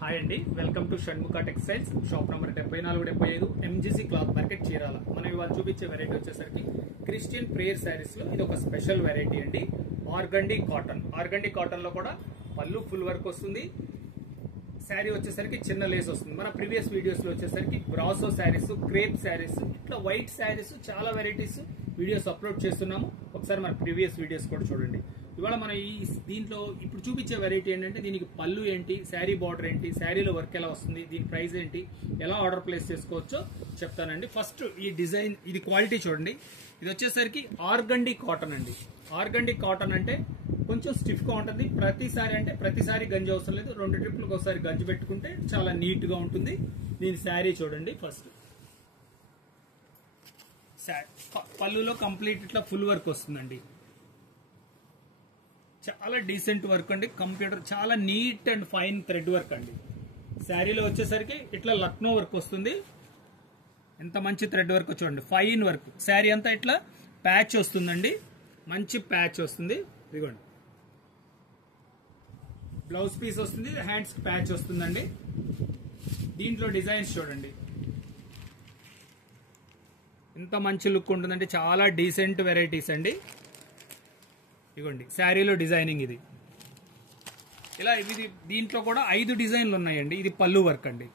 Hi అండి, welcome to Shanmukha textiles. Shop number 7475 MGC cloth market Chirala. మనం ఇవాళ చూపించే వెరైటీ వచ్చేసరికి క్రిస్టియన్ ప్రేయర్ శారీస్ లో ఇది ఒక స్పెషల్ వెరైటీ అండి. ఆర్గండి కాటన్ లో కూడా పళ్ళు ఫుల్ వర్క్ వస్తుంది. శారీ వచ్చేసరికి చిన్న లేస్ వస్తుంది. మన ప్రీవియస్ వీడియోస్ లో వచ్చేసరికి బ్రాసో శారీస్, క్రేప్ శారీస్, ఇట్లా వైట్ శారీస్ చాలా వెరైటీస్ వీడియోస్ అప్లోడ్ చేస్తున్నాము. ఒకసారి మన ప్రీవియస్ వీడియోస్ కూడా చూడండి. ఇవాళ మనం దీంట్లో ఇప్పుడు చూపించే వెరైటీ ఏంటంటే దీనికి పళ్ళు ఏంటి, శారీ బార్డర్ ఏంటి, శారీలో వర్క్ ఎలా వస్తుంది, దీని ప్రైస్ ఏంటి, ఎలా ఆర్డర్ ప్లేస్ చేసుకోవచ్చో చెప్తానండి. ఫస్ట్ ఈ డిజైన్, ఇది క్వాలిటీ చూడండి. ఇది వచ్చేసరికి ఆర్గండి కాటన్ అండి. ఆర్గండి కాటన్ అంటే కొంచెం స్టిఫ్ గా ఉంటుంది. ప్రతిసారి గంజి అవసరం లేదు. 2 ట్రిప్లకు ఒకసారి గంజి పెట్టుకుంటే చాలా నీట్ గా ఉంటుంది. దీని శారీ చూడండి. ఫస్ట్ పళ్ళులో కంప్లీట్ ఇట్లా ఫుల్ వర్క్ వస్తుందండి. చాలా డీసెంట్ వర్క్ అండి. కంప్యూటర్ చాలా neat and fine thread work అండి. శారీలో వచ్చేసరికి ఇట్లా లక్నో వర్క్ వస్తుంది. ఎంత మంచి థ్రెడ్ వర్క్ చూడండి, ఫైన్ వర్క్. శారీ అంతా ఇట్లా ప్యాచ్ వస్తుందండి, మంచి ప్యాచ్ వస్తుంది. ఇదిగోండి, బ్లౌజ్ పీస్ వస్తుంది, హ్యాండ్స్ ప్యాచ్ వస్తుందండి. దీంట్లో డిజైన్స్ చూడండి, ఎంత మంచి లుక్ ఉంటుందంటే చాలా డీసెంట్ వెరైటీస్ అండి. ఇదిగోండి శారీలో డిజైనింగ్ ఇది. ఇలా ఇది దీంట్లో కూడా 5 డిజైన్లు ఉన్నాయండి. ఇది పళ్ళు వర్క్ అండి.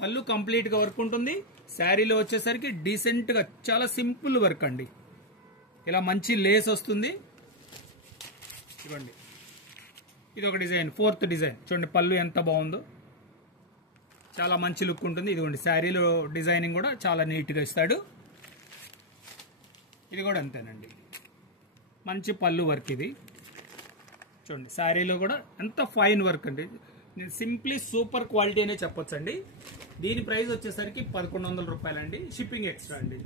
పళ్ళు కంప్లీట్ గా వర్క్ ఉంటుంది. శారీలో వచ్చేసరికి డీసెంట్ గా చాలా సింపుల్ వర్క్ అండి. ఇలా మంచి లేస్ వస్తుంది. ఇదిగోండి, ఇది ఒక డిజైన్, 4th డిజైన్ చూడండి. పళ్ళు ఎంత బాగుందో, చాలా మంచి లుక్ ఉంటుంది. ఇదిగోండి శారీలో డిజైనింగ్ కూడా చాలా నీట్ గా ఇస్తాడు. ఇది కూడా అంతేనండి, మంచి పళ్ళు వర్క్. ఇది చూడండి, శారీలో కూడా ఎంత ఫైన్ వర్క్ అండి. నేను సింప్లీ సూపర్ క్వాలిటీ అనే చెప్పొచ్చండి. దీని ప్రైస్ వచ్చేసరికి 1100 రూపాయలండి. షిప్పింగ్ ఎక్స్ట్రా అండి.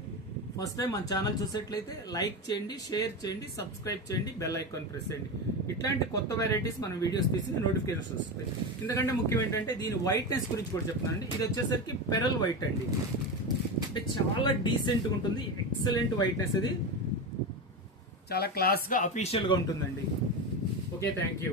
ఫస్ట్ టైం మన ఛానల్ చూసేట్లయితే లైక్ చేయండి, షేర్ చేయండి, సబ్స్క్రైబ్ చేయండి, బెల్ ఐకాన్ ప్రెస్ చేయండి. ఇట్లాంటి కొత్త వెరైటీస్ మనం వీడియోస్ తీసి నోటిఫికేషన్స్ వస్తాయి. ఎందుకంటే ముఖ్యం ఏంటంటే దీని వైట్నెస్ గురించి కూడా చెప్తానండి. ఇది వచ్చేసరికి పెరల్ వైట్ అండి. అంటే చాలా డీసెంట్ గా ఉంటుంది, ఎక్సలెంట్ వైట్నెస్. ఇది చాలా క్లాస్ గా అఫీషియల్ గా ఉంటుందండి. Okay, thank you.